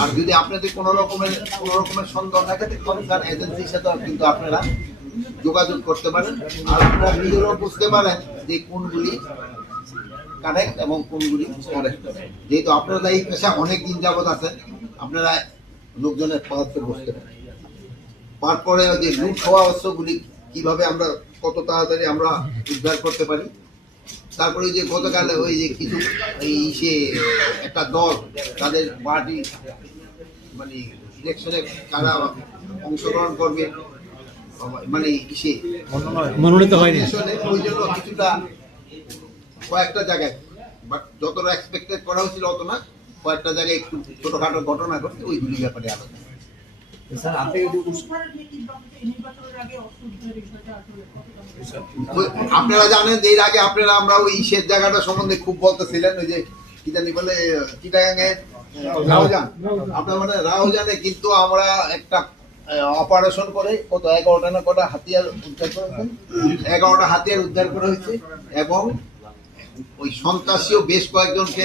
আর যদি আপনাদের কোনো রকমের কোনো রকমের সন্দেহ থাকে এজেন্সির সাথে কিন্তু আপনারা যোগাযোগ করতে পারেন। আর আপনারা নিজেরাও বুঝতে পারেন যে কোনগুলি কারেক্ট এবং কোনগুলি কারেক্ট যেহেতু আপনারা এই পেশা অনেক দিন যাবত আছেন, আপনারা লোকজনের পদার্থে বসতে পারেন। তারপরে যে লুট হওয়া অস্ত্রগুলি কীভাবে আমরা, কত তাড়াতাড়ি আমরা উদ্ধার করতে পারি তারপরে ওই যে গতকাল ওই যে কিছু এই সে একটা দল তাদের পার্টি মানে ইলেকশনে কারা অংশগ্রহণ করবে মানে সে মনোনীত হয়নি। ওই জন্য কিছুটা কয়েকটা জায়গায় বাট যতটা এক্সপেক্টেড করা হয়েছিল অত না কয়েকটা জায়গায় একটু ছোটখাটো ঘটনা ঘটছে ওইগুলি ব্যাপারে আলোচনা। আপনারা জানেন যে এর আগে আপনারা আমরা ওই শেষ জায়গাটা সম্বন্ধে খুব বলতেছিলেন, ওই যে কি জানি বলে চিটাগাঙের রাউজান। আপনার মানে রাউজানে কিন্তু আমরা একটা অপারেশন করে, কত, এগারোটা না কটা হাতিয়ার উদ্ধার করেছেন? এগারোটা হাতিয়ার উদ্ধার করা হয়েছে এবং ওই সন্ত্রাসীও বেশ কয়েকজনকে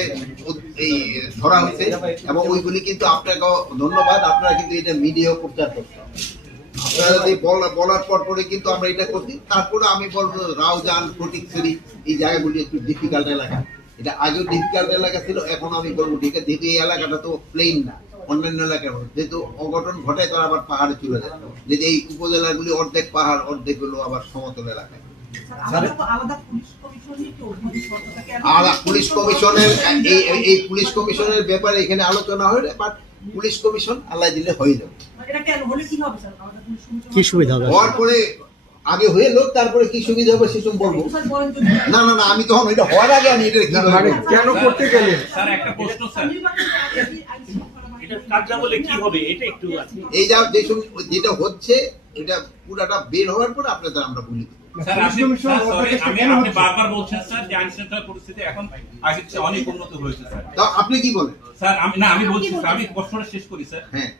এই ধরা হয়েছে এবং ওইগুলি কিন্তু আপনাকে ধন্যবাদ। আপনারা কিন্তু এটা মিডিয়া প্রচার করতে আপনারা যদি বলার পর পরে কিন্তু আমরা এটা করছি। তারপরে আমি বলব, রাউজান এই জায়গাগুলি একটু ডিফিকাল্ট এলাকা। এটা আগেও ডিফিকাল্ট এলাকা ছিল, এখন আমি বলব, ঠিক আছে এই এলাকাটা তো প্লেন না, অন্যান্য এলাকার যেহেতু অঘটন ঘটে তারা আবার পাহাড়ে চলে যায়। যদি এই উপজেলাগুলি অর্ধেক পাহাড়, অর্ধেক হলো আবার সমতল এলাকা। আলাদা পুলিশ মানে আর পুলিশ কমিশনের এই পুলিশ কমিশনের ব্যাপারে এখানে আলোচনা হয়ে বাট পুলিশ কমিশন আল্লাহ দিলে হয়ে যাবে এটা কেন? হলে কি আলাদা সুবিধা হবে? হওয়ার পরে আগে হয়ে লোক তারপরে কি সুবিধা হবে সেসব বলব। স্যার বলেন যদি না না না আমি তখন এটা হওয়ার আগে আমি এটা কি মানে কেন করতে গেলেন স্যার একটা প্রশ্ন স্যার। এই যা যে যেটা হচ্ছে এটা পুরাটা বের হওয়ার পর আপনাদের আমরা বলি দেবো। স্যার আপনি স্যার, sorry, আমি আপনি বারবার বলছেন স্যার যে আইন শৃঙ্খলা পরিস্থিতি এখন আগের চেয়ে অনেক উন্নত হয়েছে স্যার। আপনি কি বলেন? স্যার আমি না আমি বলছি স্যার, আমি প্রশ্নটা শেষ করি স্যার। হ্যাঁ।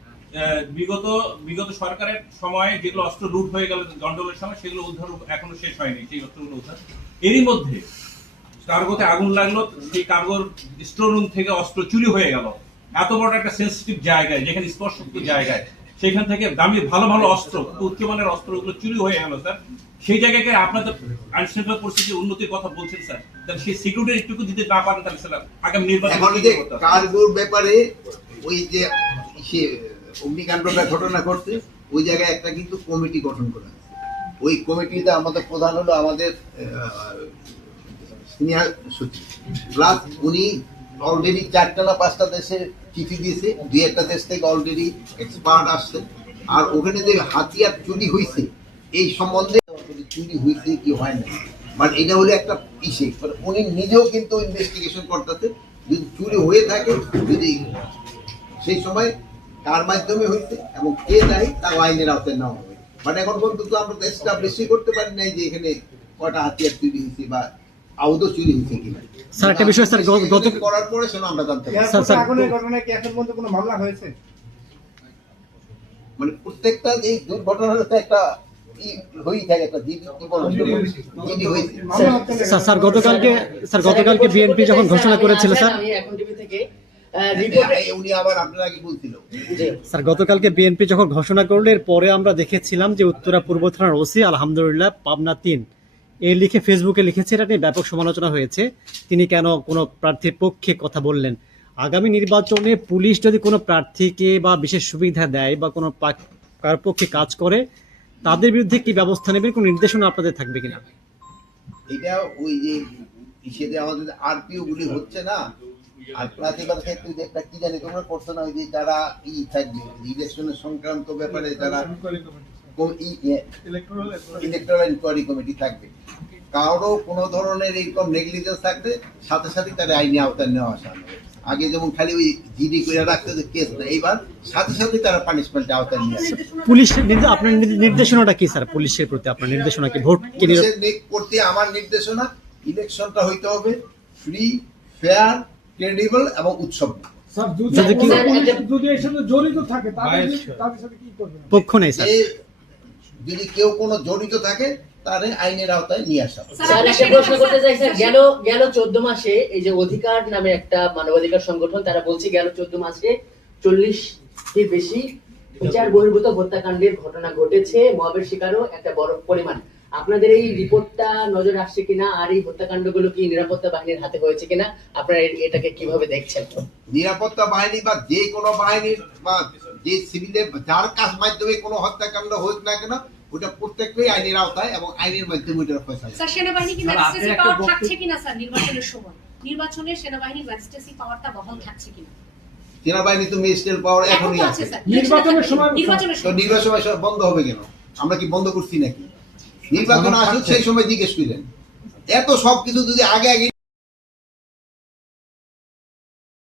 বিগত বিগত সরকারের সময় যেগুলো অস্ত্র লুট হয়ে গেল গন্ডগোলের সময় সেগুলো উদ্ধার এখনও শেষ হয়নি সেই অস্ত্রগুলো উদ্ধার। এরই মধ্যে কার্গোতে আগুন লাগল সেই কার্গোর স্টোর রুম থেকে অস্ত্র চুরি হয়ে গেল। এত বড় একটা সেন্সিটিভ জায়গায় যেখানে স্পর্শযুক্ত জায়গায়। সেখান থেকে দামি ভালো ভালো অস্ত্র উচ্চমানের অস্ত্রগুলো চুরি হয়ে গেল স্যার। সেই জায়গাকে আপনাদের আইন শৃঙ্খলা পরিস্থিতির উন্নতির কথা বলছেন স্যার। তাহলে সেই সিকিউরিটি একটু দিতে না পারেন তাহলে স্যার আগামী নির্বাচন কার্গোর ব্যাপারে ওই যে অগ্নিকাণ্ডটা ঘটনা ঘটছে ওই জায়গায় একটা কিন্তু কমিটি গঠন করা ওই কমিটিতে আমাদের প্রধান হলো আমাদের সিনিয়র সচিব। প্লাস উনি অলরেডি চারটা না পাঁচটা দেশে চিঠি দিয়েছে, দুই একটা দেশ থেকে অলরেডি এক্সপার্ট আসছে। আর ওখানে যে হাতিয়ার চুরি হয়েছে এই সম্বন্ধে চুরি হয়েছে কি হয় না। বাট এটা হলো একটা ইসে। মানে উনি নিজেও কিন্তু ইনভেস্টিগেশন করতেছে। যদি চুরি হয়ে থাকে, যদি সেই সময় কার মাধ্যমে হয়েছে এবং কে দায়ী তাও আইনের আওতায় নেওয়া হবে। বাট এখন পর্যন্ত তো আমরা এস্টাবলিশই করতে পারি নাই যে এখানে কটা হাতিয়ার চুরি হয়েছে বা চুরি হয়েছে কিনা স্যার, একটা বিষয়, স্যার, গত- করার পরে সেটা আমরা জানতে পারি স্যার, স্যার, আগুনের ঘটনায় কি এখন পর্যন্ত কোনো মামলা হয়েছে? মানে প্রত্যেকটা এই দুর্ঘটনার তো একটা। স্যার গতকালকে স্যার গতকালকে বিএনপি যখন ঘোষণা করেছিল স্যার। আমি এখন টিভি থেকে রিপোর্টে এই উনি আবার আপনারা কি বলছিল। স্যার গতকালকে বিএনপি যখন ঘোষণা করল এর পরে আমরা দেখেছিলাম যে উত্তরা পূর্ব থানার ওসি আলহামদুলিল্লাহ পাবনা তিন। এ লিখে ফেসবুকে লিখেছে, এটা নিয়ে ব্যাপক সমালোচনা হয়েছে। তিনি কেন কোনো প্রার্থীর পক্ষে কথা বললেন? আগামী নির্বাচনে পুলিশ যদি কোনো প্রার্থীকে বা বিশেষ সুবিধা দেয় বা কোনো কার পক্ষে কাজ করে, তাদের বিরুদ্ধে কি ব্যবস্থা নেবেন? কোনো নির্দেশনা আপনাদের থাকবে কিনা? এটা ওই যে ইসেতে আমাদের আরপিও গুলি হচ্ছে না? আর প্লাস ক্ষেত্রে যে একটা কি জানি তোমরা করছ না, ওই যে যারা ই থাকবে সংক্রান্ত ব্যাপারে যারা ইলেকট্রাল ইনকোয়ারি কমিটি থাকবে। কারও কোনো ধরনের এরকম নেগলিজেন্স থাকলে সাথে সাথে তার আইনি আওতায় নেওয়া আসা হবে। আগে যেমন খালি ওই জিডি করে রাখতে যে কেস না এইবার সাথে সাথে তারা পানিশমেন্ট আওতায় নিয়ে আসে। আপনার নির্দেশনাটা কি স্যার? পুলিশের প্রতি আপনার নির্দেশনা কি? ভোট করতে আমার নির্দেশনা ইলেকশনটা হইতে হবে ফ্রি ফেয়ার ক্রেডিবল এবং উৎসব। স্যার যদি জড়িত থাকে তাদের তাদের সাথে কি করবেন? পক্ষ নেই স্যার। যদি কেউ কোনো জড়িত থাকে তারে আইনের আওতায় নিয়ে আসা হবে। স্যার একটা প্রশ্ন করতে চাই স্যার। গেল গেল চোদ্দ মাসে এই যে অধিকার নামে একটা মানবাধিকার সংগঠন তারা বলছে গেল চোদ্দ মাসে চল্লিশটির বেশি বিচার বহির্ভূত হত্যাকাণ্ডের ঘটনা ঘটেছে মবের শিকারও একটা বড় পরিমাণ। আপনাদের এই রিপোর্টটা নজর আসছে কিনা আর এই হত্যাকাণ্ডগুলো কি নিরাপত্তা বাহিনীর হাতে হয়েছে কিনা আপনারা এটাকে কীভাবে দেখছেন? নিরাপত্তা বাহিনী বা যে কোনো বাহিনীর বা যে সিভিলের যার কাজ মাধ্যমে কোনো হত্যাকাণ্ড হোক না কেন ওটা প্রত্যেকটাই আইনের আওতায় এবং আইনের মাধ্যমে ওটার ফয়সালা স্যার সেনাবাহিনী কি ম্যাজিস্ট্রেসি পাওয়ার থাকছে কিনা স্যার নির্বাচনের সময়? নির্বাচনে সেনাবাহিনীর ম্যাজিস্ট্রেসি পাওয়ারটা বহাল থাকছে কিনা? সেনাবাহিনী তো মিনিস্ট্রিয়াল পাওয়ার এখনই আছে নির্বাচনের সময়- নির্বাচনের সময়। নির্বাচন সময় বন্ধ হবে কেন? আমরা কি বন্ধ করছি নাকি? নির্বাচন আসুক সেই সময় জিজ্ঞেস করেন। এত সবকিছু যদি আগে আগে